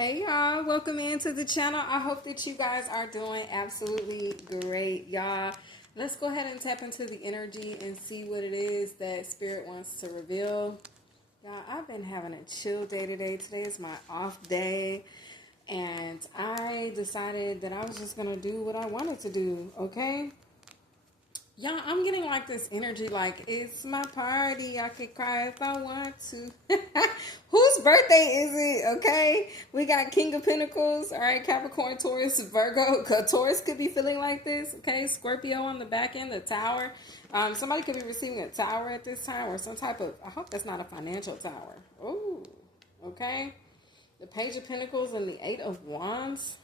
Hey y'all, welcome into the channel. I hope that you guys are doing absolutely great, y'all. Let's go ahead and tap into the energy and see what it is that Spirit wants to reveal. Y'all, I've been having a chill day today. Today is my off day, and I decided that I was just gonna do what I wanted to do, okay? Y'all, I'm getting like this energy like it's my party. I could cry if I want to. Whose birthday is it? Okay. We got King of Pentacles. All right. Capricorn, Taurus, Virgo. Taurus could be feeling like this. Okay. Scorpio on the back end, the tower. Somebody could be receiving a tower at this time or some type of, I hope that's not a financial tower. Oh, okay. The Page of Pentacles and the Eight of Wands.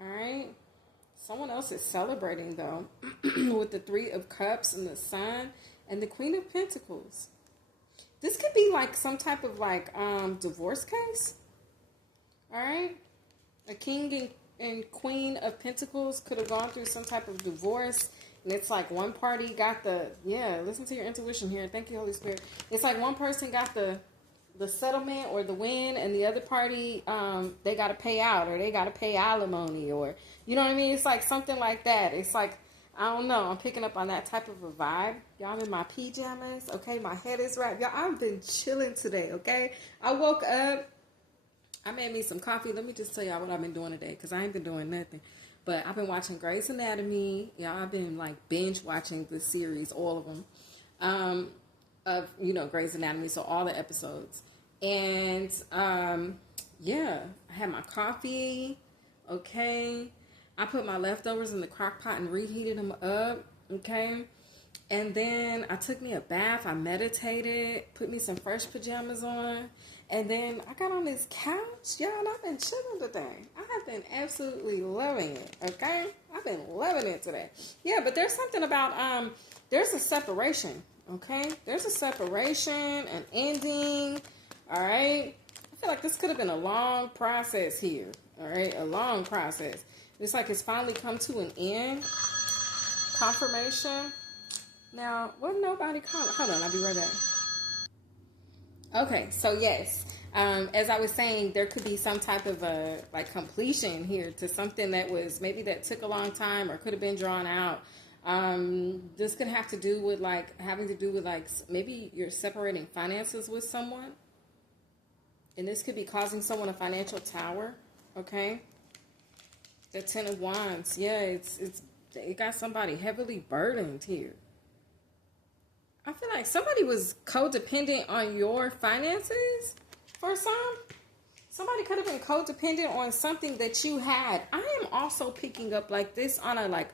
All right. Someone else is celebrating, though, with the Three of Cups and the Sun and the Queen of Pentacles. This could be like some type of like divorce case. All right. A King and Queen of Pentacles could have gone through some type of divorce. And it's like one party got listen to your intuition here. Thank you, Holy Spirit. It's like one person got the settlement or the win, and the other party, they got to pay out, or they got to pay alimony, or, you know what I mean? It's like something like that. It's like, I don't know. I'm picking up on that type of a vibe. Y'all, I'm in my pajamas, okay? My head is wrapped. Y'all, I've been chilling today, okay? I woke up. I made me some coffee. Let me just tell y'all what I've been doing today, because I ain't been doing nothing. But I've been watching Grey's Anatomy. Y'all, I've been, like, binge watching the series, all of them, of, Grey's Anatomy, so all the episodes. And, I had my coffee, okay? I put my leftovers in the crock pot and reheated them up, okay? And then I took me a bath. I meditated, put me some fresh pajamas on. And then I got on this couch, y'all, and I've been chilling today. I have been absolutely loving it, okay? I've been loving it today. Yeah, but there's something about, there's a separation, okay? There's a separation, an ending, all right? I feel like this could have been a long process here, all right? A long process. It's like it's finally come to an end. Confirmation. Now, what nobody call it? Hold on, I'll be right back. Okay, so yes, as I was saying, there could be some type of a like completion here to something that was maybe that took a long time or could have been drawn out. This could have to do with like having to do with like maybe you're separating finances with someone, and this could be causing someone a financial tower. Okay, the Ten of Wands, yeah, it got somebody heavily burdened here. I feel like somebody was codependent on your finances for some. Somebody could have been codependent on something that you had. I am also picking up like this on a like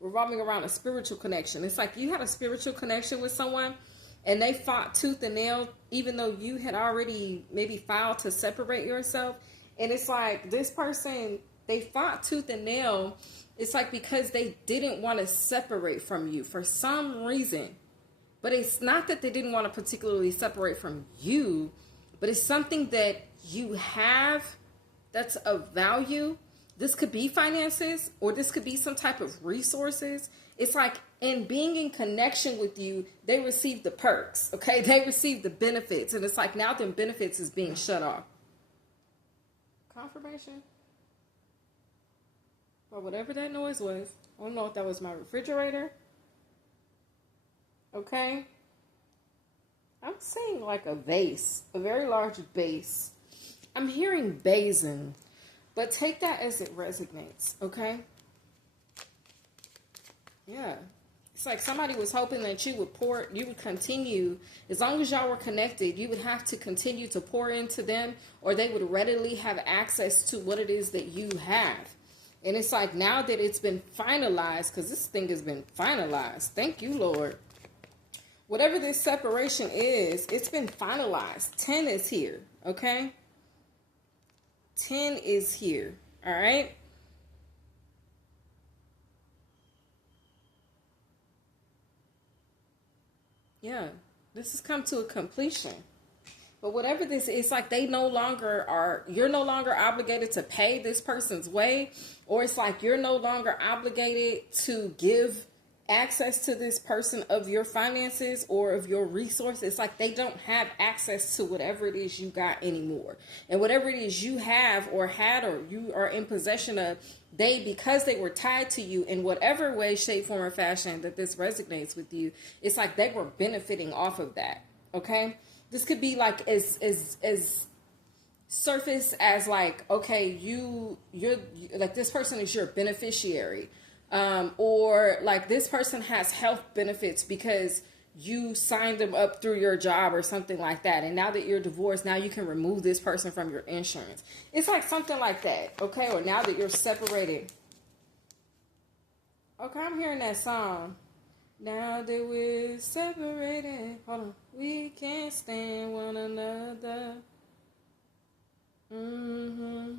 revolving around a spiritual connection. It's like you had a spiritual connection with someone and they fought tooth and nail even though you had already maybe filed to separate yourself. And it's like this person, they fought tooth and nail. It's like because they didn't want to separate from you for some reason. But it's not that they didn't want to particularly separate from you, but it's something that you have that's of value. This could be finances, or this could be some type of resources. It's like in being in connection with you, they receive the perks, okay? They receive the benefits, and it's like now the benefits is being shut off. Confirmation? Or whatever that noise was. I don't know if that was my refrigerator. Okay, I'm seeing like a vase, a very large vase. I'm hearing basin, but take that as it resonates, okay? Yeah, it's like somebody was hoping that you would continue, as long as y'all were connected, you would have to continue to pour into them, or they would readily have access to what it is that you have. And it's like now that it's been finalized, because this thing has been finalized. Thank you, Lord. Whatever this separation is, it's been finalized. 10 is here, okay? 10 is here, all right? Yeah, this has come to a completion. But whatever this is, it's like you're no longer obligated to pay this person's way, or it's like you're no longer obligated to give access to this person of your finances or of your resources. It's like they don't have access to whatever it is you got anymore. And whatever it is you have or had or you are in possession of, because they were tied to you in whatever way, shape, form, or fashion that this resonates with you, it's like they were benefiting off of that. Okay? This could be like as surface as like, okay, you're like, this person is your beneficiary. Or like this person has health benefits because you signed them up through your job or something like that. And now that you're divorced, now you can remove this person from your insurance. It's like something like that. Okay. Or now that you're separated. Okay. I'm hearing that song. Now that we're separated. Hold on. We can't stand one another. Who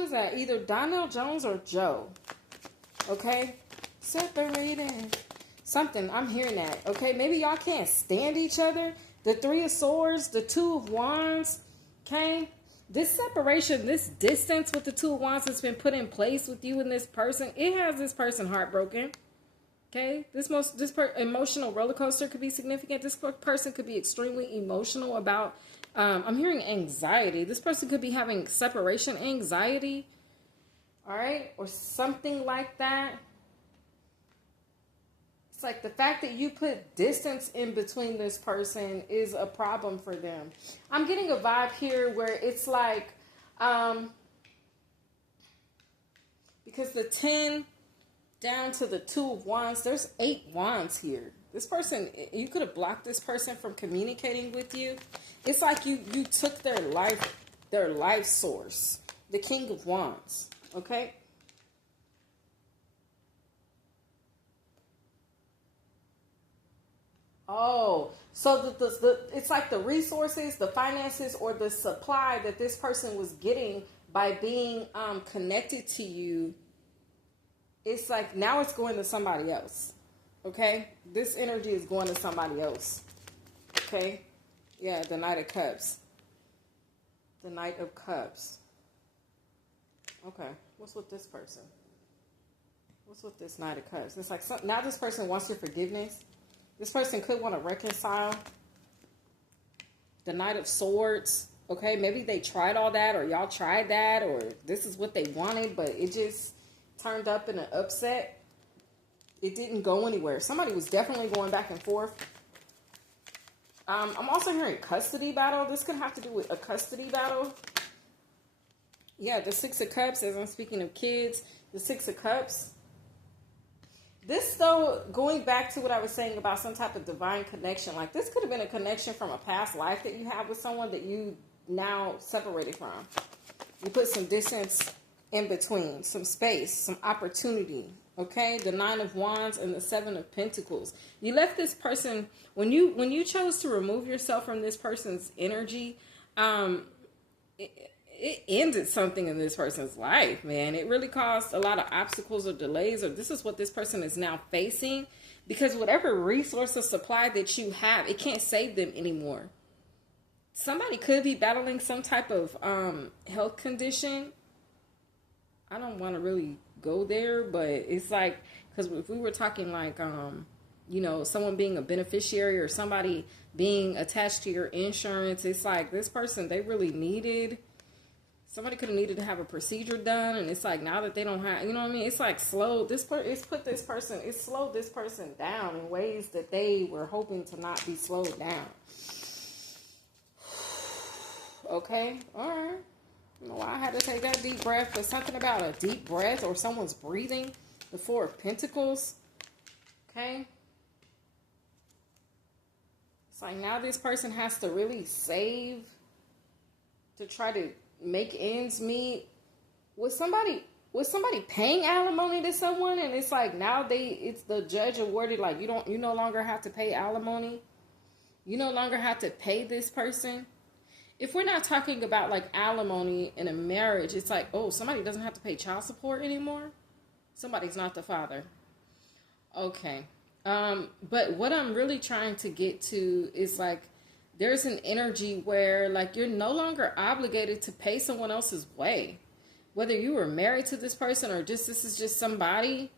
is that? Either Donnell Jones or Joe. Okay, separated. Something, I'm hearing that. Okay, maybe y'all can't stand each other. The Three of Swords, the Two of Wands. Okay, this separation, this distance with the Two of Wands that's been put in place with you and this person, it has this person heartbroken. Okay, emotional roller coaster could be significant. This person could be extremely emotional about. I'm hearing anxiety. This person could be having separation anxiety. All right, or something like that. It's like the fact that you put distance in between this person is a problem for them. I'm getting a vibe here where it's like, because the 10 down to the 2 of Wands, there's 8 Wands here. This person, you could have blocked this person from communicating with you. It's like you took their life source, the King of Wands. Okay. Oh, so the it's like the resources, the finances, or the supply that this person was getting by being connected to you. It's like now it's going to somebody else. Okay, this energy is going to somebody else. Okay, yeah, the Knight of Cups. The Knight of Cups. Okay, what's with this person? What's with this Knight of Cups? It's like now this person wants your forgiveness. This person could want to reconcile. The Knight of Swords. Okay, maybe they tried all that, or y'all tried that, or this is what they wanted, but it just turned up in an upset. It didn't go anywhere. Somebody was definitely going back and forth. I'm also hearing custody battle. This could have to do with a custody battle. Yeah, the Six of Cups, as I'm speaking of kids, the Six of Cups. This, though, going back to what I was saying about some type of divine connection, like this could have been a connection from a past life that you have with someone that you now separated from. You put some distance in between, some space, some opportunity. Okay, the Nine of Wands and the Seven of Pentacles. You left this person, when you chose to remove yourself from this person's energy, it ended something in this person's life, man. It really caused a lot of obstacles or delays, or this is what this person is now facing, because whatever resource or supply that you have, it can't save them anymore. Somebody could be battling some type of health condition. I don't want to really go there, but it's like, because if we were talking like, someone being a beneficiary or somebody being attached to your insurance, it's like this person, they really needed. Somebody could have needed to have a procedure done, and it's like now that they don't have, you know what I mean? It's like slowed this slowed this person down in ways that they were hoping to not be slowed down. Okay, all right. I don't know why I had to take that deep breath, but something about a deep breath or someone's breathing. The Four of Pentacles. Okay. It's like now this person has to really save to try to make ends meet. Was somebody paying alimony to someone, and it's like now it's the judge awarded like you no longer have to pay alimony. You no longer have to pay this person. If we're not talking about like alimony in a marriage, it's like, oh, somebody doesn't have to pay child support anymore. Somebody's not the father. Okay. But what I'm really trying to get to is like, there's an energy where like you're no longer obligated to pay someone else's way. Whether you were married to this person or this is just somebody.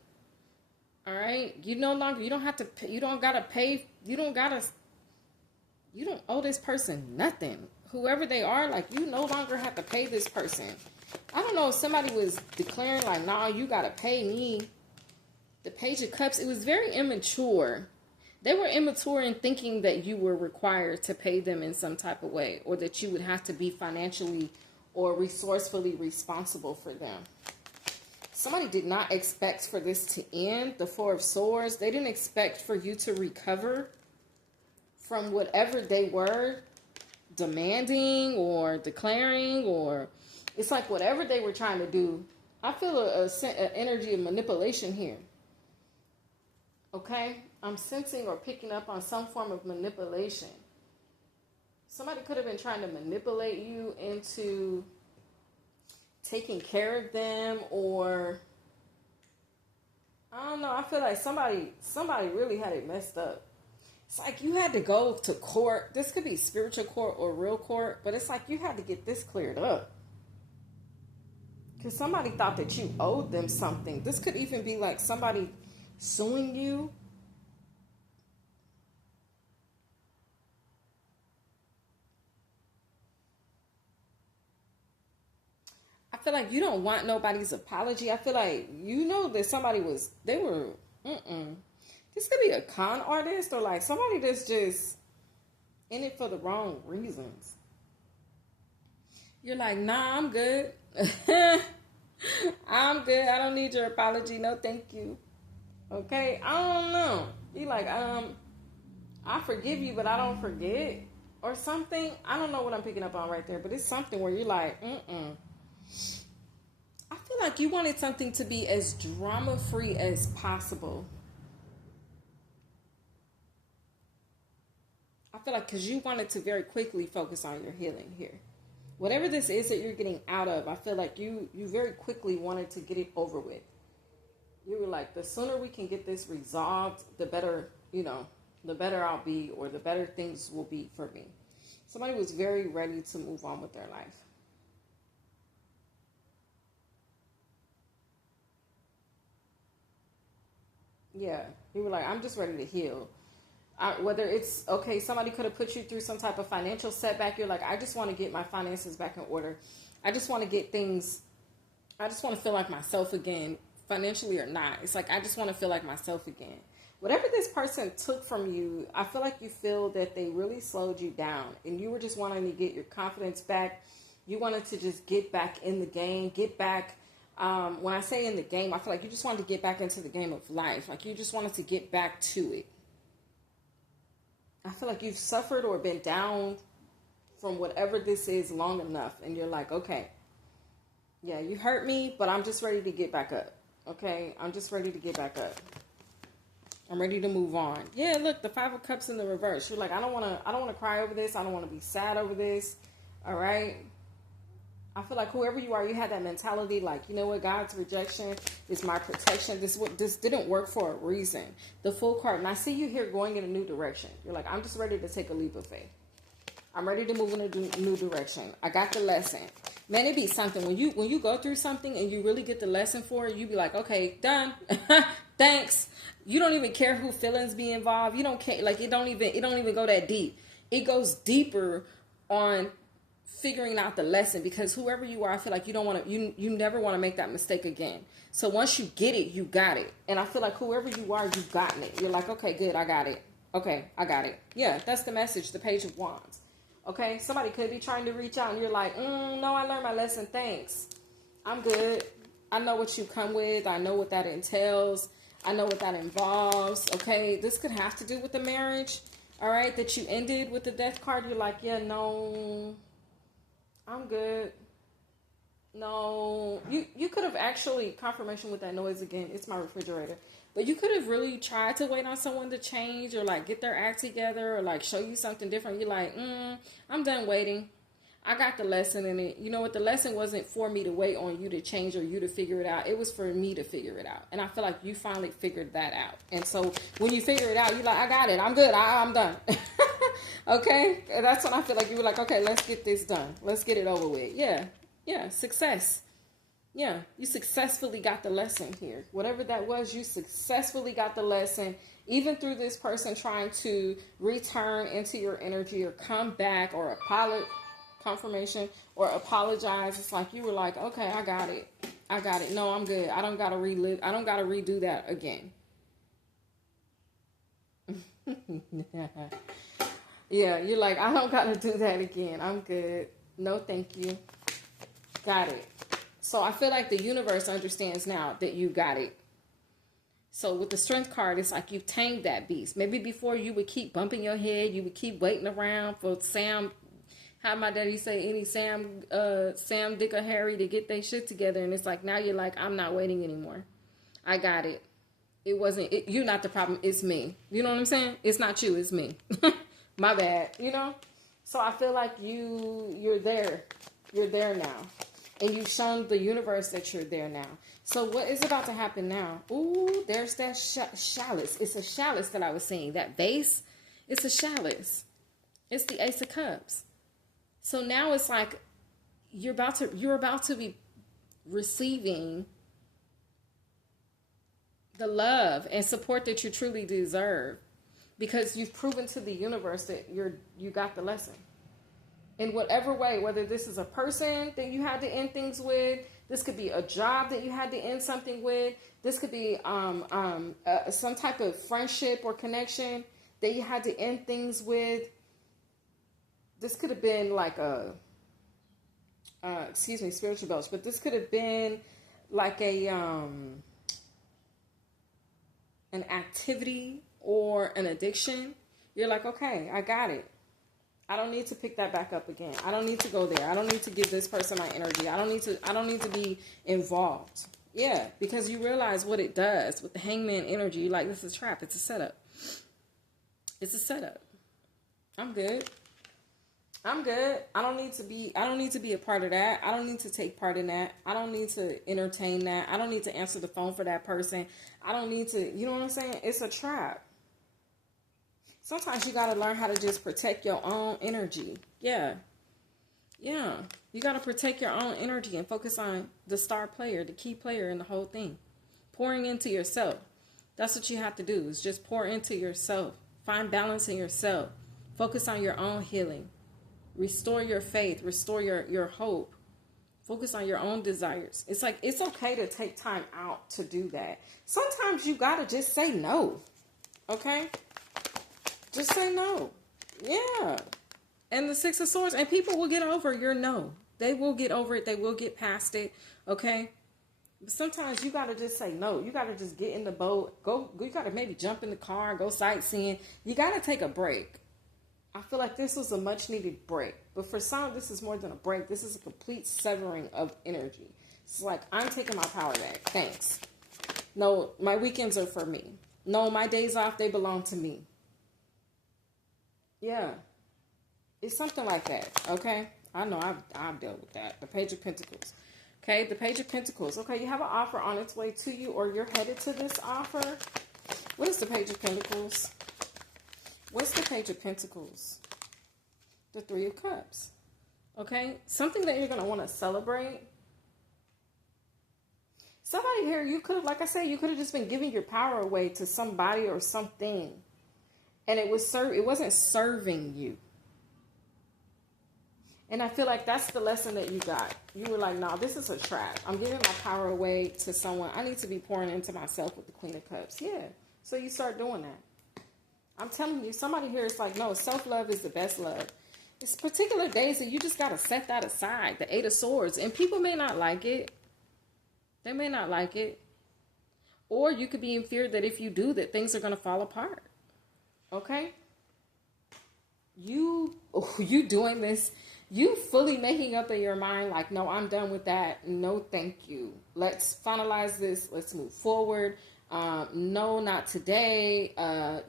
All right. You no longer, you don't have to, you don't got to pay, you don't owe this person nothing. Whoever they are, like, you no longer have to pay this person. I don't know if somebody was declaring like, nah, you got to pay me. The Page of Cups, it was very immature. They were immature in thinking that you were required to pay them in some type of way, or that you would have to be financially or resourcefully responsible for them. Somebody did not expect for this to end, the Four of Swords. They didn't expect for you to recover from whatever they were demanding or declaring, or it's like whatever they were trying to do. I feel an energy of manipulation here. Okay? I'm sensing or picking up on some form of manipulation. Somebody could have been trying to manipulate you into taking care of them, or I don't know. I feel like somebody really had it messed up. It's like you had to go to court. This could be spiritual court or real court, but it's like you had to get this cleared up. Because somebody thought that you owed them something. This could even be like somebody suing you. I feel like you don't want nobody's apology. I feel like you know that this could be a con artist, or like somebody that's just in it for the wrong reasons. You're like, nah, I'm good. I'm good. I don't need your apology. No, thank you. Okay? I don't know. You're like, I forgive you, but I don't forget. Or something. I don't know what I'm picking up on right there, but it's something where you're like, I feel like you wanted something to be as drama-free as possible. I feel like because you wanted to very quickly focus on your healing here. Whatever this is that you're getting out of, I feel like you very quickly wanted to get it over with. You were like, the sooner we can get this resolved, the better, the better I'll be, or the better things will be for me. Somebody was very ready to move on with their life. Yeah, you were like, I'm just ready to heal. Whether it's, okay, somebody could have put you through some type of financial setback. You're like, I just want to get my finances back in order. I just want to I just want to feel like myself again, financially or not. It's like, I just want to feel like myself again. Whatever this person took from you, I feel like you feel that they really slowed you down, and you were just wanting to get your confidence back. You wanted to just get back in the game, get back. When I say in the game, I feel like you just wanted to get back into the game of life. Like you just wanted to get back to it. I feel like you've suffered or been down from whatever this is long enough. And you're like, okay, yeah, you hurt me, but I'm just ready to get back up. Okay, I'm just ready to get back up. I'm ready to move on. Yeah, look, the Five of Cups in the reverse. You're like, I don't want to cry over this. I don't want to be sad over this. All right. I feel like whoever you are, you had that mentality like, you know what, God's rejection is my protection. This didn't work for a reason. The Fool card, and I see you here going in a new direction. You're like, I'm just ready to take a leap of faith. I'm ready to move in a new direction. I got the lesson. Man, it be something. When you go through something and you really get the lesson for it, you be like, okay, done. Thanks. You don't even care who feelings be involved. You don't care. Like, it don't even go that deep. It goes deeper on figuring out the lesson, because whoever you are, I feel like you never want to make that mistake again. So once you get it, you got it. And I feel like whoever you are, you've gotten it. You're like, okay, good, I got it. Okay, I got it. Yeah, that's the message, the Page of Wands. Okay, somebody could be trying to reach out and you're like, no, I learned my lesson, thanks. I'm good. I know what you come with. I know what that entails. I know what that involves. Okay, this could have to do with the marriage, all right, that you ended with the Death card. You're like, yeah, no, I'm good. No, you could have actually, confirmation with that noise again. It's my refrigerator. But you could have really tried to wait on someone to change, or like get their act together, or like show you something different. You're like, I'm done waiting. I got the lesson in it. You know what? The lesson wasn't for me to wait on you to change or you to figure it out. It was for me to figure it out. And I feel like you finally figured that out. And so when you figure it out, you're like, I got it. I'm good. I'm done. Okay? And that's when I feel like you were like, okay, let's get this done. Let's get it over with. Yeah. Yeah. Success. Yeah, you successfully got the lesson here. Whatever that was, you successfully got the lesson. Even through this person trying to return into your energy or come back or apologize, confirmation or apologize. It's like you were like, okay, I got it. I got it. No, I'm good. I don't got to relive. I don't got to redo that again. Yeah, you're like, I don't got to do that again. I'm good. No, thank you. Got it. So I feel like the universe understands now that you got it. So with the strength card, it's like you've tamed that beast. Maybe before you would keep bumping your head, you would keep waiting around for Sam, how my daddy say, any Sam, Dick, or Harry to get their shit together. And it's like, now you're like, I'm not waiting anymore. I got it. It wasn't, you're not the problem. It's me. You know what I'm saying? It's not you. It's me. My bad. You know? So I feel like you're there. You're there now. And you've shown the universe that you're there now. So what is about to happen now? Ooh, there's that chalice. It's a chalice that I was seeing. That vase, it's a chalice. It's the Ace of Cups. So now it's like you're about to be receiving the love and support that you truly deserve, because you've proven to the universe that you got the lesson. In whatever way, whether this is a person that you had to end things with, this could be a job that you had to end something with, this could be some type of friendship or connection that you had to end things with. This could have been like spiritual belch, but this could have been like an activity or an addiction. You're like, okay, I got it. I don't need to pick that back up again. I don't need to go there. I don't need to give this person my energy. I don't need to be involved. Yeah, because you realize what it does with the hangman energy. You're like, this is a trap. It's a setup. It's a setup. I'm good. I'm good. I don't need to be a part of that. I don't need to take part in that. I don't need to entertain that. I don't need to answer the phone for that person. I don't need to, you know what I'm saying? It's a trap. Sometimes you got to learn how to just protect your own energy. Yeah. Yeah. You got to protect your own energy and focus on the star player, the key player in the whole thing. Pouring into yourself. That's what you have to do, is just pour into yourself. Find balance in yourself. Focus on your own healing. Restore your faith. Restore your hope. Focus on your own desires. It's like, it's okay to take time out to do that. Sometimes you got to just say no. Okay? Just say no. Yeah. And the Six of Swords. And people will get over your no. They will get over it. They will get past it. Okay? But sometimes you got to just say no. You got to just get in the boat. You got to maybe jump in the car. Go sightseeing. You got to take a break. I feel like this was a much needed break. But for some, this is more than a break. This is a complete severing of energy. It's like, I'm taking my power back. Thanks. No, my weekends are for me. No, my days off, they belong to me. Yeah. It's something like that. Okay? I know I've dealt with that. The Page of Pentacles. Okay? The Page of Pentacles. Okay, you have an offer on its way to you, or you're headed to this offer. What is the Page of Pentacles? What's the Page of Pentacles? The Three of Cups. Okay? Something that you're going to want to celebrate. Somebody here, you could have, like I said, you could have just been giving your power away to somebody or something. And it wasn't serving you. And I feel like that's the lesson that you got. You were like, no, this is a trap. I'm giving my power away to someone. I need to be pouring into myself with the Queen of Cups. Yeah. So you start doing that. I'm telling you, somebody here is like, no, self-love is the best love. It's particular days that you just got to set that aside. The Eight of Swords. And people may not like it. They may not like it. Or you could be in fear that if you do, that things are going to fall apart. Okay? You doing this. You fully making up in your mind like, no, I'm done with that. No, thank you. Let's finalize this. Let's move forward. No, not today.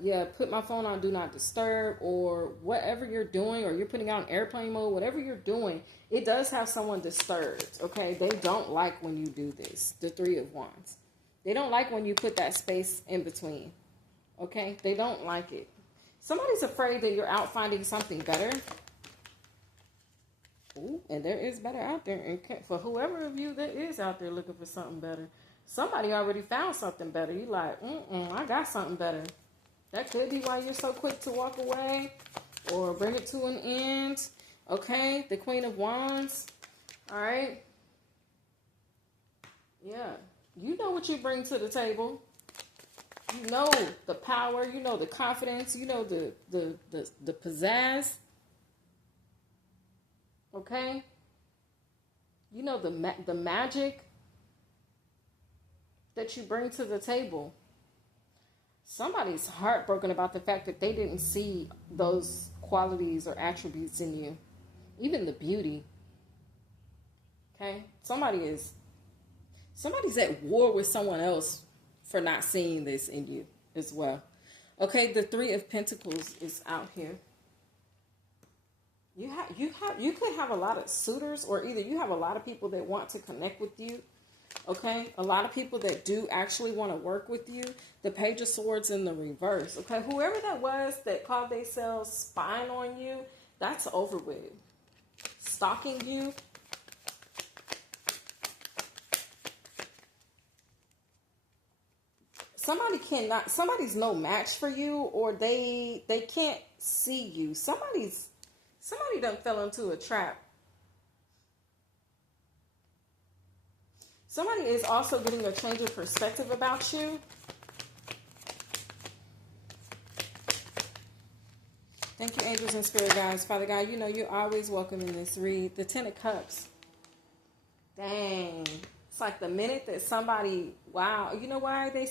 Yeah, put my phone on do not disturb, or whatever you're doing, or you're putting it on airplane mode, whatever you're doing, it does have someone disturbed, okay? They don't like when you do this, the Three of Wands. They don't like when you put that space in between, okay? They don't like it. Somebody's afraid that you're out finding something better. Ooh, and there is better out there. And for whoever of you that is out there looking for something better, somebody already found something better. You like, I got something better. That could be why you're so quick to walk away or bring it to an end. Okay, the Queen of Wands. All right. Yeah, you know what you bring to the table. You know the power. You know the confidence. You know the pizzazz. Okay. You know the magic that you bring to the table. Somebody's heartbroken about the fact that they didn't see those qualities or attributes in you, even the beauty. Okay, somebody's at war with someone else for not seeing this in you as well. Okay, the Three of Pentacles is out here. You could have a lot of suitors, or either you have a lot of people that want to connect with you. Okay, a lot of people that do actually want to work with you. The Page of Swords in the reverse. Okay, whoever that was that called themselves spying on you, that's over with. Stalking you. Somebody's no match for you, or they can't see you. Somebody done fell into a trap. Somebody is also getting a change of perspective about you. Thank you, angels and spirit guides. Father God, you know you're always welcome in this read. The Ten of Cups. Dang. It's like the minute that somebody, wow, you know why they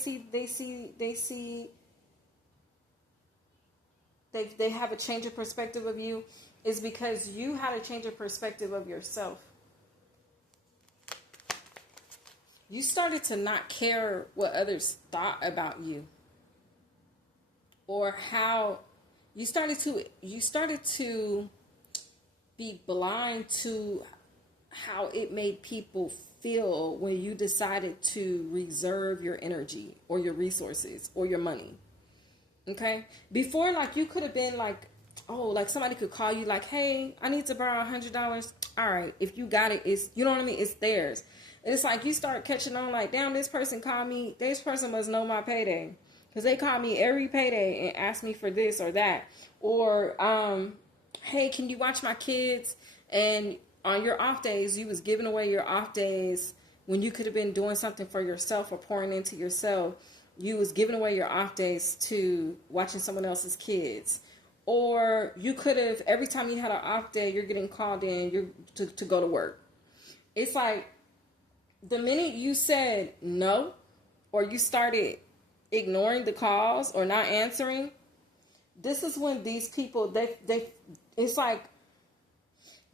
have a change of perspective of you is because you had a change of perspective of yourself. You started to not care what others thought about you, or how you started to be blind to how it made people feel when you decided to reserve your energy or your resources or your money. Okay? Before, like, you could have been like, oh, like somebody could call you like, hey, I need to borrow $100. All right, if you got it, it's, you know what I mean? It's theirs. And it's like you start catching on like, damn, this person called me. This person must know my payday. Because they call me every payday and ask me for this or that. Or, hey, can you watch my kids? And on your off days, you was giving away your off days when you could have been doing something for yourself or pouring into yourself. You was giving away your off days to watching someone else's kids. Or you could have, every time you had an off day, you're getting called in to go to work. It's like the minute you said no, or you started ignoring the calls or not answering, this is when these people, it's like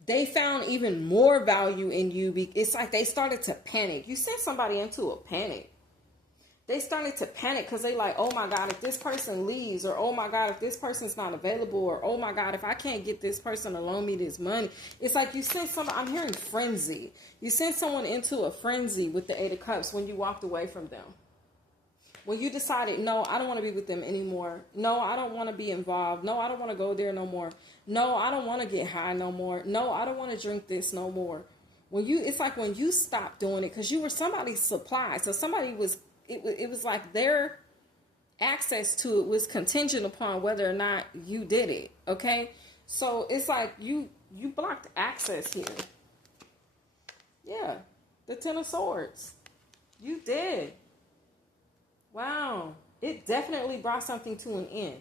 they found even more value in you. It's like they started to panic. You sent somebody into a panic. They started to panic because they like, oh my God, if this person leaves, or oh my God, if this person's not available, or oh my God, if I can't get this person to loan me this money. It's like you sent somebody, I'm hearing frenzy. You sent someone into a frenzy with the Eight of Cups when you walked away from them. When you decided, no, I don't want to be with them anymore. No, I don't want to be involved. No, I don't want to go there no more. No, I don't want to get high no more. No, I don't want to drink this no more. It's like when you stopped doing it because you were somebody's supply. So somebody was, it was like their access to it was contingent upon whether or not you did it. Okay. So it's like you blocked access here. Yeah. The Ten of Swords. You did. Wow. It definitely brought something to an end.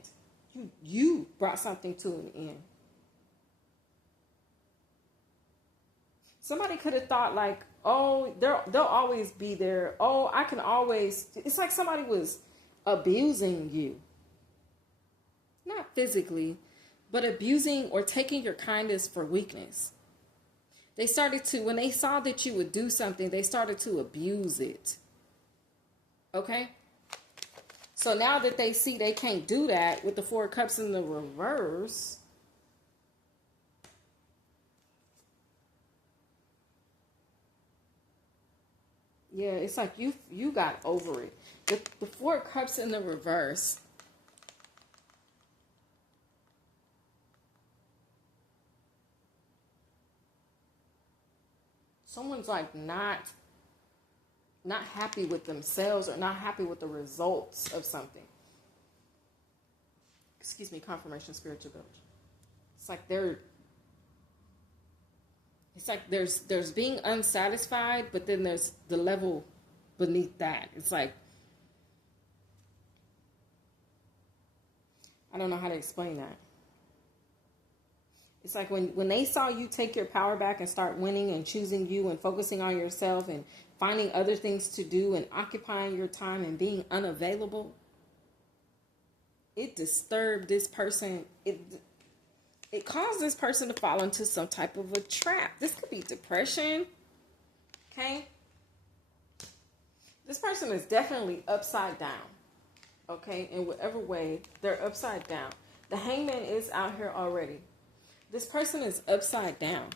You brought something to an end. Somebody could have thought like, oh, they'll always be there. Oh, I can always. It's like somebody was abusing you. Not physically, but abusing or taking your kindness for weakness. They started to, when they saw that you would do something, they started to abuse it. Okay? So now that they see they can't do that with the Four of Cups in the reverse, yeah, it's like you got over it. The Four of Cups in the reverse. someone's like not happy with themselves or not happy with the results of something. Excuse me, confirmation, spiritual coach. It's like there's being unsatisfied, but then there's the level beneath that. It's like, I don't know how to explain that. It's like when they saw you take your power back and start winning and choosing you and focusing on yourself and finding other things to do and occupying your time and being unavailable, it disturbed this person. It caused this person to fall into some type of a trap. This could be depression. Okay? This person is definitely upside down. Okay? In whatever way, they're upside down. The Hangman is out here already. This person is upside down.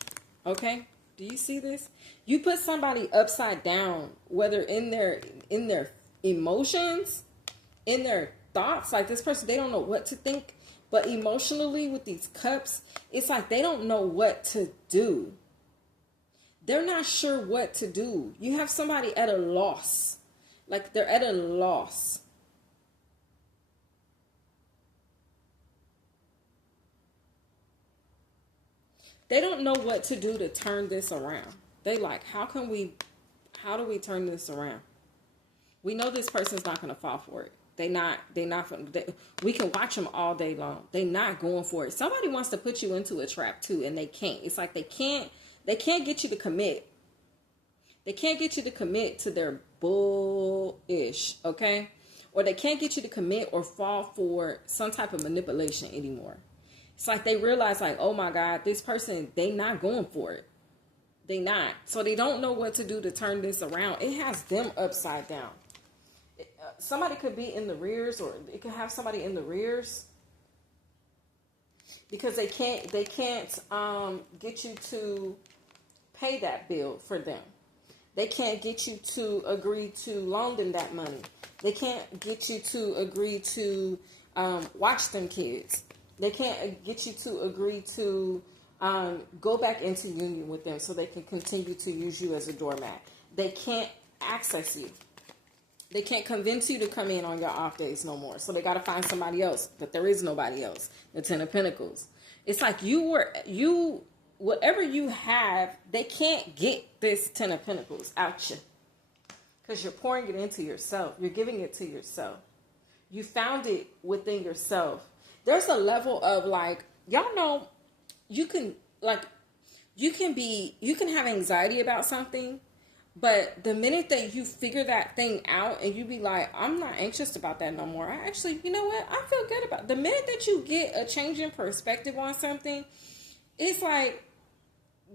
Okay? Do you see this? You put somebody upside down, whether in their emotions, in their thoughts, like this person, they don't know what to think. But emotionally with these cups, it's like they don't know what to do. They're not sure what to do. You have somebody at a loss. Like they're at a loss. They don't know what to do to turn this around. They like, how do we turn this around? We know this person's not going to fall for it. We can watch them all day long. They're not going for it. Somebody wants to put you into a trap too, and they can't. It's like they can't get you to commit. They can't get you to commit to their bullish, okay? Or they can't get you to commit or fall for some type of manipulation anymore. It's like they realize like, oh my God, this person, they not going for it. They not. So they don't know what to do to turn this around. It has them upside down. Somebody could be in the rears, or it could have somebody in the rears because they can't get you to pay that bill for them. They can't get you to agree to loan them that money. They can't get you to agree to watch them kids. They can't get you to agree to go back into union with them so they can continue to use you as a doormat. They can't access you. They can't convince you to come in on your off days no more. So they got to find somebody else. But there is nobody else. The Ten of Pentacles. It's like whatever you have, they can't get this Ten of Pentacles out you. Because you're pouring it into yourself. You're giving it to yourself. You found it within yourself. There's a level of like, y'all know, you can have anxiety about something. But the minute that you figure that thing out and you be like, I'm not anxious about that no more. I actually, you know what? I feel good about it. The minute that you get a change in perspective on something, it's like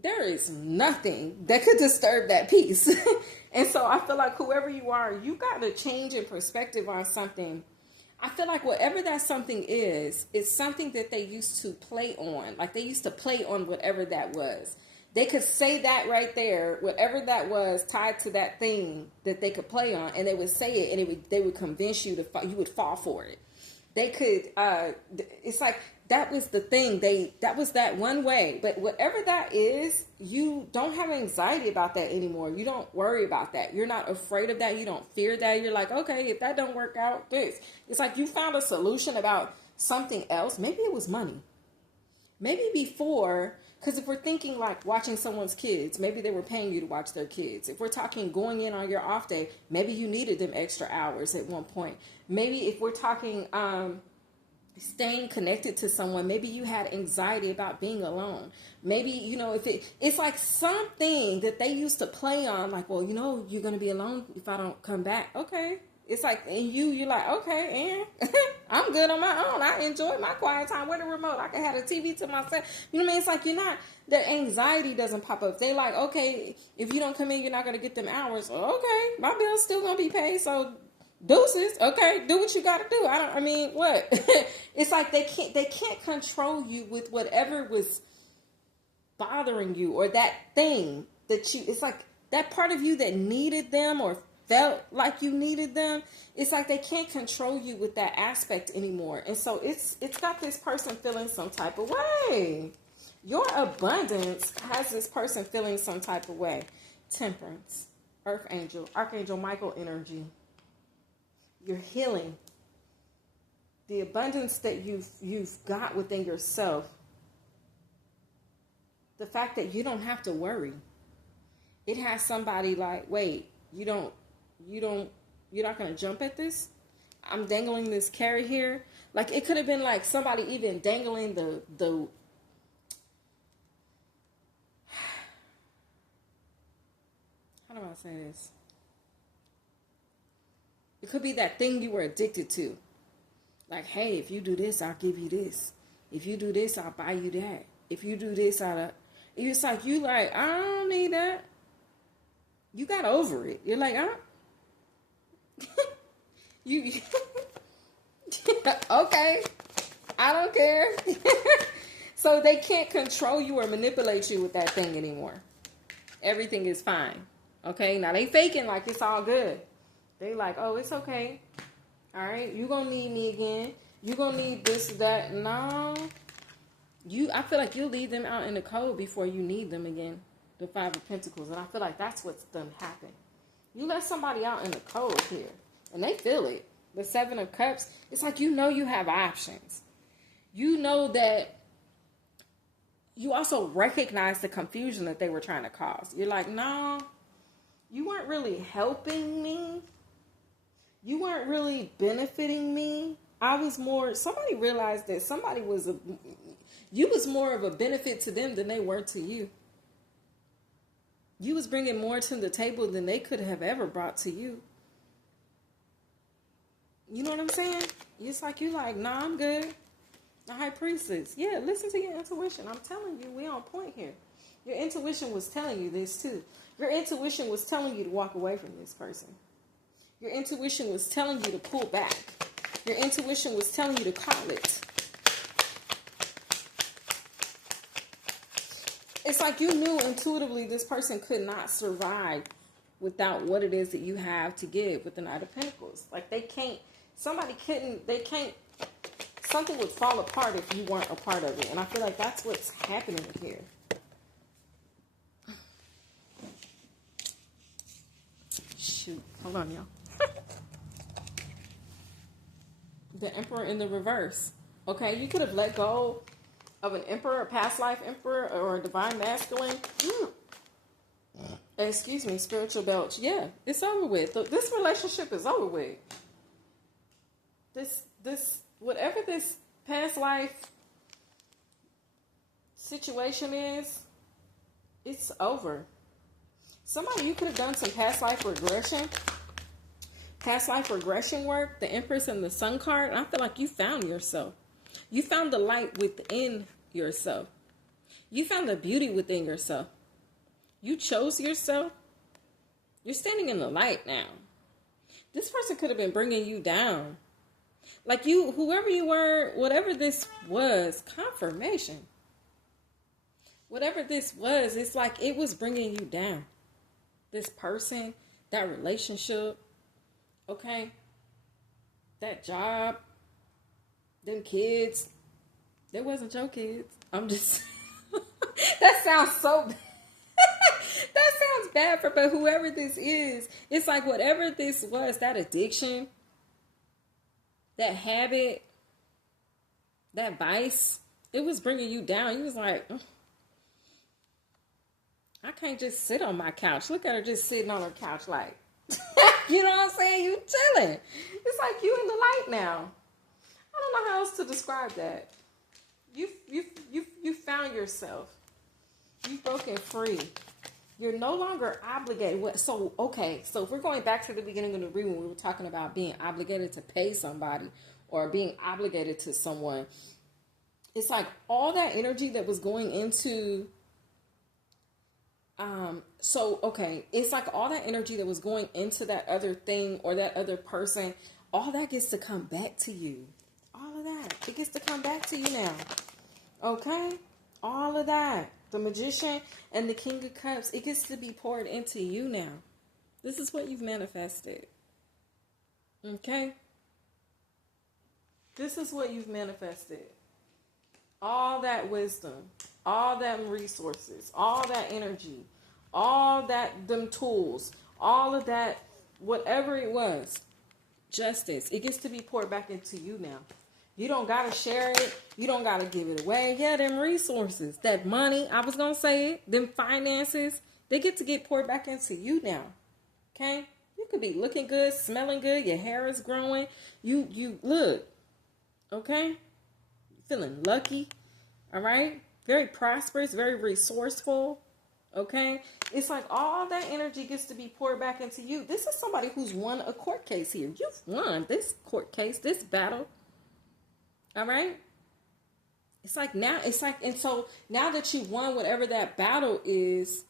there is nothing that could disturb that peace. And so I feel like whoever you are, you got to change in perspective on something. I feel like whatever that something is, it's something that they used to play on. Like they used to play on whatever that was. They could say that right there, whatever that was tied to that thing that they could play on, and they would say it, and they would convince you you would fall for it. They could, it's like that was the thing. That was that one way. But whatever that is, you don't have anxiety about that anymore. You don't worry about that. You're not afraid of that. You don't fear that. You're like, okay, if that don't work out, this. It's like you found a solution about something else. Maybe it was money. Maybe before. Because if we're thinking like watching someone's kids, maybe they were paying you to watch their kids. If we're talking going in on your off day, maybe you needed them extra hours at one point. Maybe if we're talking staying connected to someone, maybe you had anxiety about being alone. Maybe, if it's like something that they used to play on, like, well, you're going to be alone if I don't come back. Okay. It's like, and you're like, okay, and I'm good on my own. I enjoy my quiet time with a remote. I can have a TV to myself. You know what I mean? It's like the anxiety doesn't pop up. They like, okay, if you don't come in, you're not going to get them hours. Okay, my bill's still going to be paid. So deuces. Okay, do what you got to do. What? It's like they can't control you with whatever was bothering you or that thing it's like that part of you that needed them or felt like you needed them. It's like they can't control you with that aspect anymore. And so it's got this person feeling some type of way. Your abundance has this person feeling some type of way. Temperance, Earth Angel, Archangel Michael energy. You're healing. The abundance that you've got within yourself. The fact that you don't have to worry. It has somebody like, wait, you're not gonna jump at this? I'm dangling this carrot here. Like, it could have been like somebody even dangling the how do I say this? It could be that thing you were addicted to. Like, hey, if you do this, I'll give you this. If you do this, I'll buy you that. If you do this, it's like, I don't need that. You got over it. You're like, you okay, I don't care. So they can't control you or manipulate you with that thing anymore. Everything is fine. Okay, now they faking like it's all good. They like, oh, it's okay. All right, you gonna need me again. You gonna need this, that. No, I feel like you leave them out in the cold before you need them again. The Five of Pentacles, and I feel like that's what's done happen. You let somebody out in the cold here, and they feel it. The Seven of Cups, it's like you have options. You know that you also recognize the confusion that they were trying to cause. You're like, no, you weren't really helping me. You weren't really benefiting me. Somebody realized that you was more of a benefit to them than they were to you. You was bringing more to the table than they could have ever brought to you. You know what I'm saying? It's like, nah, I'm good. The High Priestess. Yeah, listen to your intuition. I'm telling you, we on point here. Your intuition was telling you this too. Your intuition was telling you to walk away from this person. Your intuition was telling you to pull back. Your intuition was telling you to call it. It's like you knew intuitively this person could not survive without what it is that you have to give with the Knight of Pentacles. Like something would fall apart if you weren't a part of it. And I feel like that's what's happening here. Shoot, hold on, y'all. The Emperor in the reverse. Okay, you could have let go of an emperor, a past life emperor, or a divine masculine. Excuse me, spiritual belch. Yeah, it's over with. This relationship is over with. Whatever this past life situation is, it's over. You could have done some past life regression work, the Empress and the Sun card, and I feel like you found yourself. You found the light within yourself. You found the beauty within yourself. You chose yourself. You're standing in the light now. This person could have been bringing you down. Like whoever you were, whatever this was, confirmation. Whatever this was, it's like it was bringing you down. This person, that relationship, okay? That job, them kids. They wasn't your kids. I'm just... that sounds so bad. That sounds bad but whoever this is, it's like whatever this was, that addiction, that habit, that vice, it was bringing you down. You was like, I can't just sit on my couch. Look at her just sitting on her couch like, you know what I'm saying? You chilling. It's like you in the light now. I don't know how else to describe that. You found yourself. You've broken free. You're no longer obligated. So if we're going back to the beginning of the reading when we were talking about being obligated to pay somebody or being obligated to someone, it's like all that energy that was going into, it's like all that energy that was going into that other thing or that other person, all that gets to come back to you. All of that. It gets to come back to you now. Okay? All of that. The Magician and the King of Cups, it gets to be poured into you now. This is what you've manifested. Okay? This is what you've manifested. All that wisdom, all that resources, all that energy, all that, them tools, all of that, whatever it was, justice, it gets to be poured back into you now. You don't got to share it. You don't got to give it away. Yeah, them resources, that money, I was going to say it, them finances, they get to get poured back into you now. Okay? You could be looking good, smelling good. Your hair is growing. You look. Okay? Feeling lucky. All right? Very prosperous, very resourceful. Okay? It's like all that energy gets to be poured back into you. This is somebody who's won a court case here. You've won this court case, this battle. All right? It's like now, and so now that you won whatever that battle is,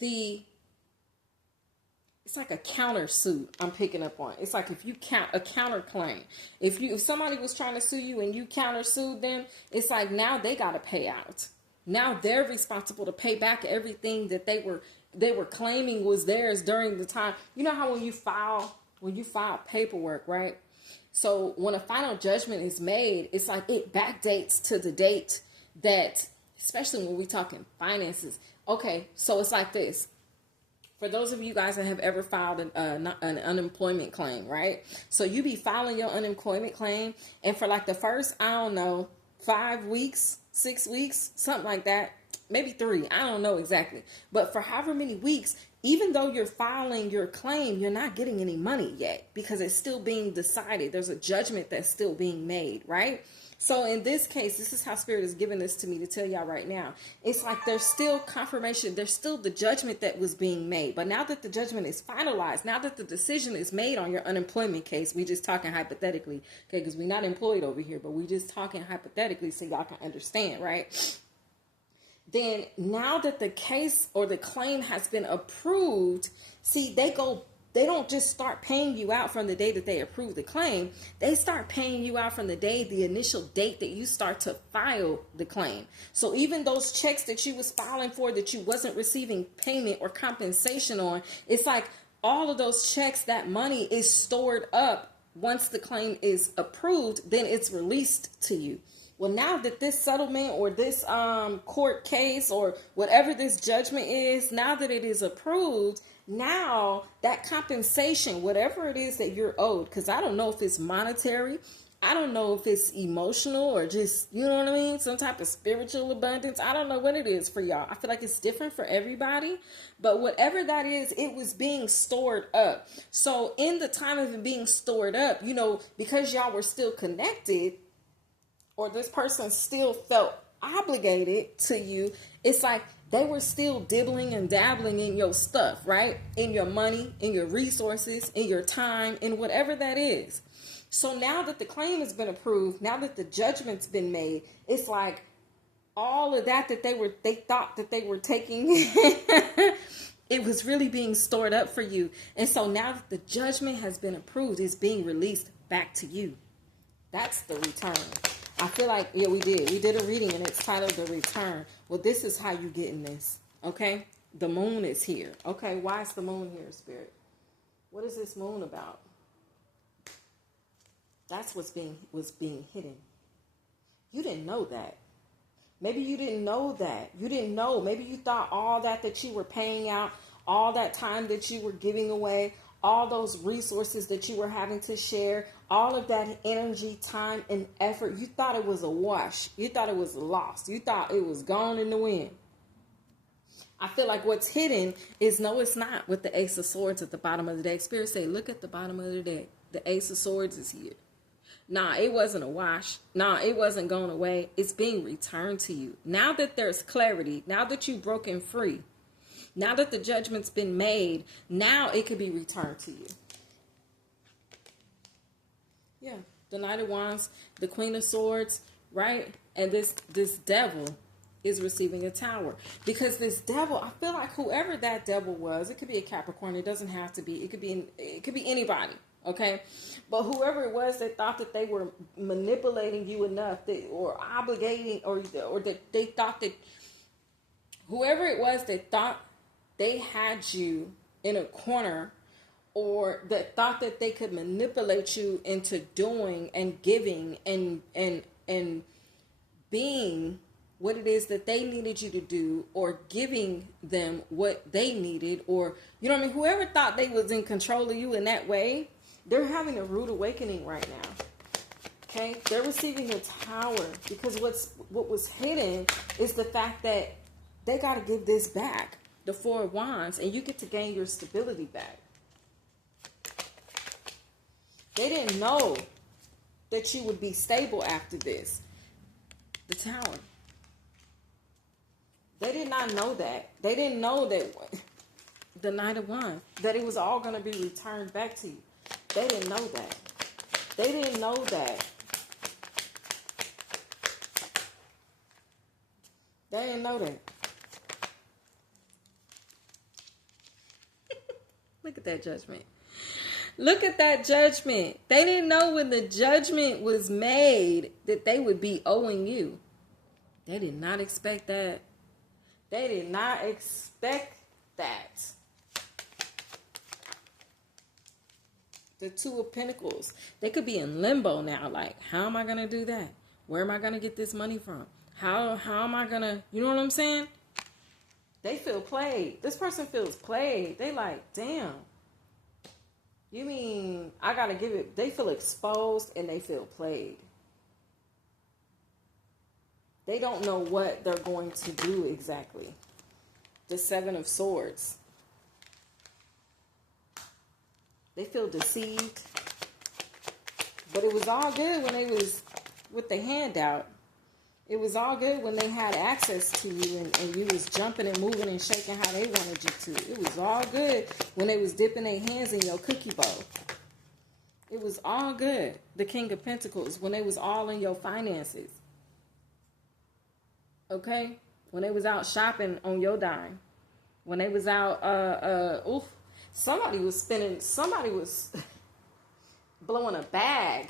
it's like a countersuit I'm picking up on. It's like if you count a counterclaim. If somebody was trying to sue you and you countersued them, it's like now they got to pay out. Now they're responsible to pay back everything that they were claiming was theirs during the time. You know how when you file paperwork, right? So when a final judgment is made, it's like it backdates to the date that, especially when we're talking finances. Okay, so it's like this. For those of you guys that have ever filed an unemployment claim, right? So you be filing your unemployment claim, and for like the first, I don't know, 5 weeks, 6 weeks, something like that, maybe 3, I don't know exactly. But for however many weeks, even though you're filing your claim, you're not getting any money yet because it's still being decided. There's a judgment that's still being made, right? So in this case, this is how Spirit is giving this to me to tell y'all right now. It's like there's still confirmation. There's still the judgment that was being made. But now that the judgment is finalized, now that the decision is made on your unemployment case, we just talking hypothetically, okay, because we're not employed over here, but we just talking hypothetically so y'all can understand, right? Then now that the case or the claim has been approved, see, they don't just start paying you out from the day that they approve the claim. They start paying you out from the initial date that you start to file the claim. So even those checks that you was filing for that you wasn't receiving payment or compensation on, it's like all of those checks, that money is stored up. Once the claim is approved, then it's released to you. Well, now that this settlement or this court case or whatever this judgment is, now that it is approved, now that compensation, whatever it is that you're owed, because I don't know if it's monetary, I don't know if it's emotional or just, you know what I mean, some type of spiritual abundance. I don't know what it is for y'all. I feel like it's different for everybody, but whatever that is, it was being stored up. So in the time of it being stored up, you know, because y'all were still connected, or this person still felt obligated to you, it's like they were still dibbling and dabbling in your stuff, right? In your money, in your resources, in your time, in whatever that is. So now that the claim has been approved, now that the judgment's been made, it's like all of that they thought that they were taking, it was really being stored up for you. And so now that the judgment has been approved, it's being released back to you. That's the return. I feel like, yeah, we did a reading and it's titled The Return. Well, this is how you getting this, okay? The moon is here. Okay, why is the moon here, Spirit? What is this moon about? That's was being hidden. You didn't know that. Maybe you didn't know that. You didn't know. Maybe you thought all that you were paying out, all that time that you were giving away, all those resources that you were having to share, all of that energy, time, and effort, you thought it was a wash. You thought it was lost. You thought it was gone in the wind. I feel like what's hidden is, no, it's not, with the Ace of Swords at the bottom of the deck. Spirit say, look at the bottom of the deck. The Ace of Swords is here. Nah, it wasn't a wash. Nah, it wasn't going away. It's being returned to you. Now that there's clarity, now that you've broken free, now that the judgment's been made, now it could be returned to you. Yeah, the Knight of Wands, the Queen of Swords, right? And this devil is receiving a tower. Because this devil, I feel like whoever that devil was, it could be a Capricorn, it doesn't have to be. It could be anybody, okay? But whoever it was that thought that they were manipulating you enough, or obligating, or that they thought that, whoever it was that thought they had you in a corner, or that thought that they could manipulate you into doing and giving and being what it is that they needed you to do, or giving them what they needed, or, you know what I mean? Whoever thought they was in control of you in that way, they're having a rude awakening right now. Okay? They're receiving the Tower, because what was hidden is the fact that they got to give this back, the Four of Wands, and you get to gain your stability back. They didn't know that you would be stable after this. The Tower. They did not know that. They didn't know that the Knight of Wands, that it was all going to be returned back to you. They didn't know that. They didn't know that. They didn't know that. Look at that Judgment. Look at that Judgment. They didn't know when the judgment was made that they would be owing you. They did not expect that. They did not expect that. The Two of Pentacles. They could be in limbo now. Like, how am I going to do that? Where am I going to get this money from? How am I going to, you know what I'm saying? They feel played. This person feels played. They like, damn. You mean I got to give it. They feel exposed and they feel played. They don't know what they're going to do exactly. The Seven of Swords. They feel deceived. But it was all good when they was with the handout. It was all good when they had access to you and you was jumping and moving and shaking how they wanted you to. It was all good when they was dipping their hands in your cookie bowl. It was all good. The King of Pentacles, when they was all in your finances. Okay? When they was out shopping on your dime. When they was out, somebody was blowing a bag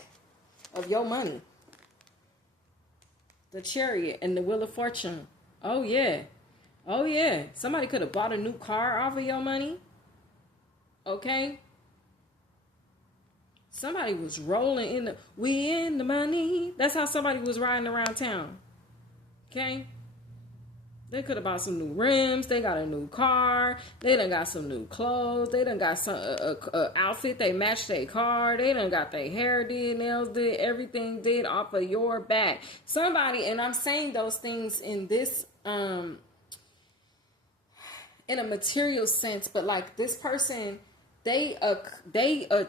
of your money. The Chariot and the Wheel of Fortune. Oh, yeah. Oh, yeah. Somebody could have bought a new car off of your money. Okay? Somebody was rolling in we in the money. That's how somebody was riding around town. Okay? They could have bought some new rims. They got a new car. They done got some new clothes. They done got some outfit. They matched their car. They done got their hair did, nails did, everything did off of your back. Somebody, and I'm saying those things in this, in a material sense, but like this person, they acquired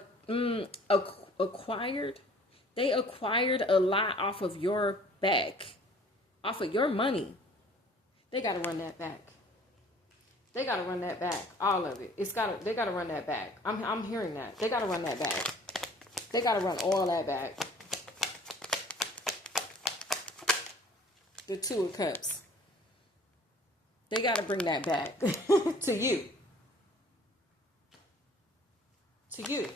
a lot off of your back, off of your money. They got to run that back. They got to run that back. All of it. They got to run that back. I'm hearing that. They got to run that back. They got to run all that back. The Two of Cups. They got to bring that back to you. To you.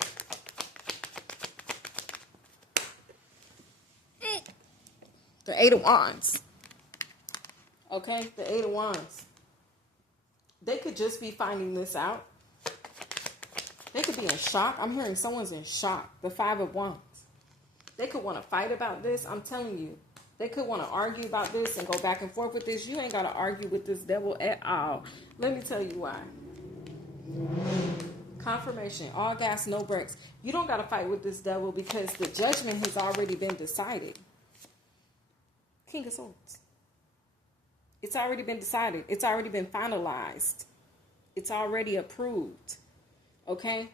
The Eight of Wands. Okay, the Eight of Wands. They could just be finding this out. They could be in shock. I'm hearing someone's in shock. The Five of Wands. They could want to fight about this. I'm telling you. They could want to argue about this and go back and forth with this. You ain't got to argue with this devil at all. Let me tell you why. Confirmation. All gas, no brakes. You don't got to fight with this devil because the judgment has already been decided. King of Swords. It's already been decided. It's already been finalized. It's already approved. Okay?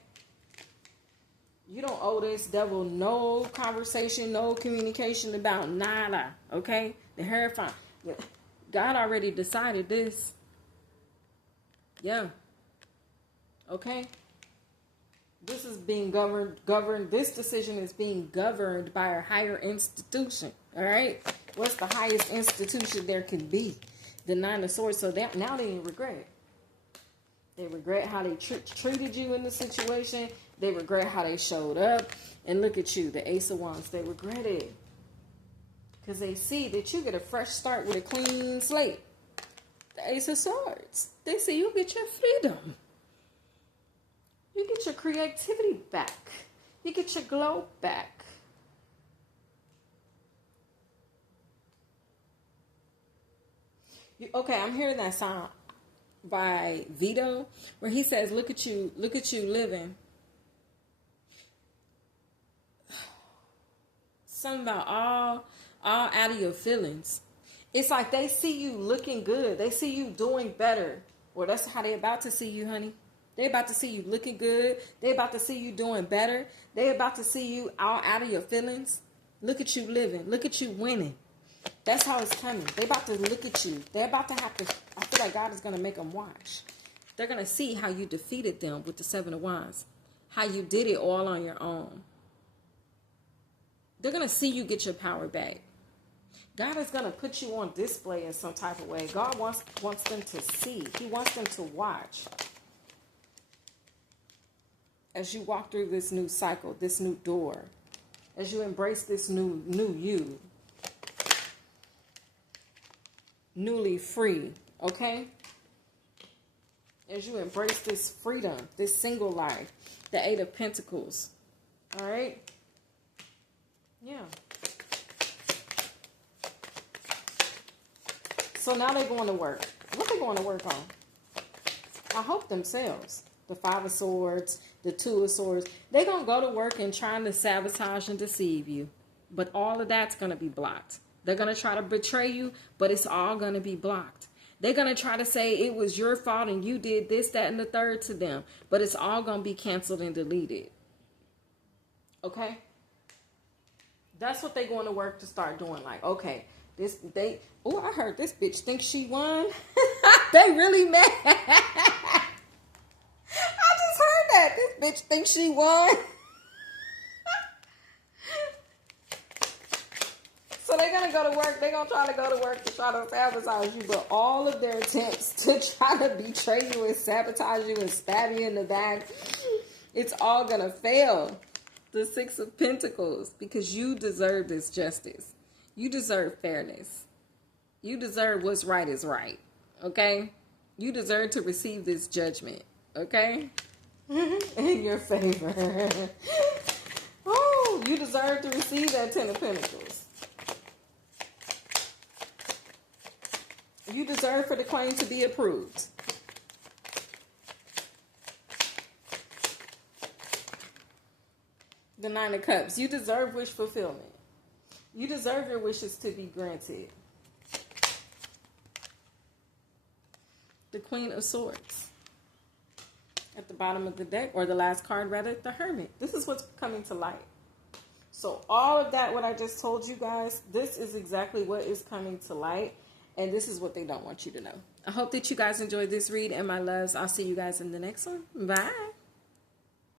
You don't owe this devil no conversation, no communication about nada. Okay? The Hierophant. God already decided this. Yeah. Okay? This is being governed. This decision is being governed by a higher institution. All right? What's the highest institution there can be? The Nine of Swords. So now they regret. They regret how they treated you in the situation. They regret how they showed up. And look at you, the Ace of Wands. They regret it. Because they see that you get a fresh start with a clean slate. The Ace of Swords. They say you get your freedom. You get your creativity back. You get your glow back. Okay, I'm hearing that song by Vito where he says, look at you living. Something about all out of your feelings. It's like they see you looking good. They see you doing better. Well, that's how they about to see you, honey. They about to see you looking good. They about to see you doing better. They about to see you all out of your feelings. Look at you living. Look at you winning. That's how it's coming. They about to look at you. They're about to have to, I feel like God is going to make them watch. They're going to see how you defeated them with the 7 of Wands. How you did it all on your own. They're going to see you get your power back. God is going to put you on display in some type of way. God wants them to see. He wants them to watch. As you walk through this new cycle, this new door. As you embrace this new you. Newly free. Okay? As you embrace this freedom, this single life. The 8 of Pentacles. All right? Yeah. So now they're going to work. What they going to work on? I hope themselves. The 5 of Swords, the 2 of Swords. They're going to go to work and trying to sabotage and deceive you. But all of that's going to be blocked. They're going to try to betray you, but it's all going to be blocked. They're going to try to say it was your fault and you did this, that, and the third to them. But it's all going to be canceled and deleted. Okay? That's what they're going to work to start doing. Like, okay, I heard this bitch thinks she won. They really mad. I just heard that. This bitch thinks she won. So they're going to go to work. They're going to try to go to work to try to sabotage you. But all of their attempts to try to betray you and sabotage you and stab you in the back, it's all going to fail. The 6 of Pentacles, because you deserve this justice. You deserve fairness. You deserve what's right is right. Okay? You deserve to receive this judgment. Okay? In your favor. Oh, you deserve to receive that 10 of Pentacles. You deserve for the claim to be approved. The 9 of Cups. You deserve wish fulfillment. You deserve your wishes to be granted. The Queen of Swords. At the bottom of the deck, or the last card rather, the Hermit. This is what's coming to light. So all of that, what I just told you guys, this is exactly what is coming to light. And this is what they don't want you to know. I hope that you guys enjoyed this read. And my loves, I'll see you guys in the next one. Bye.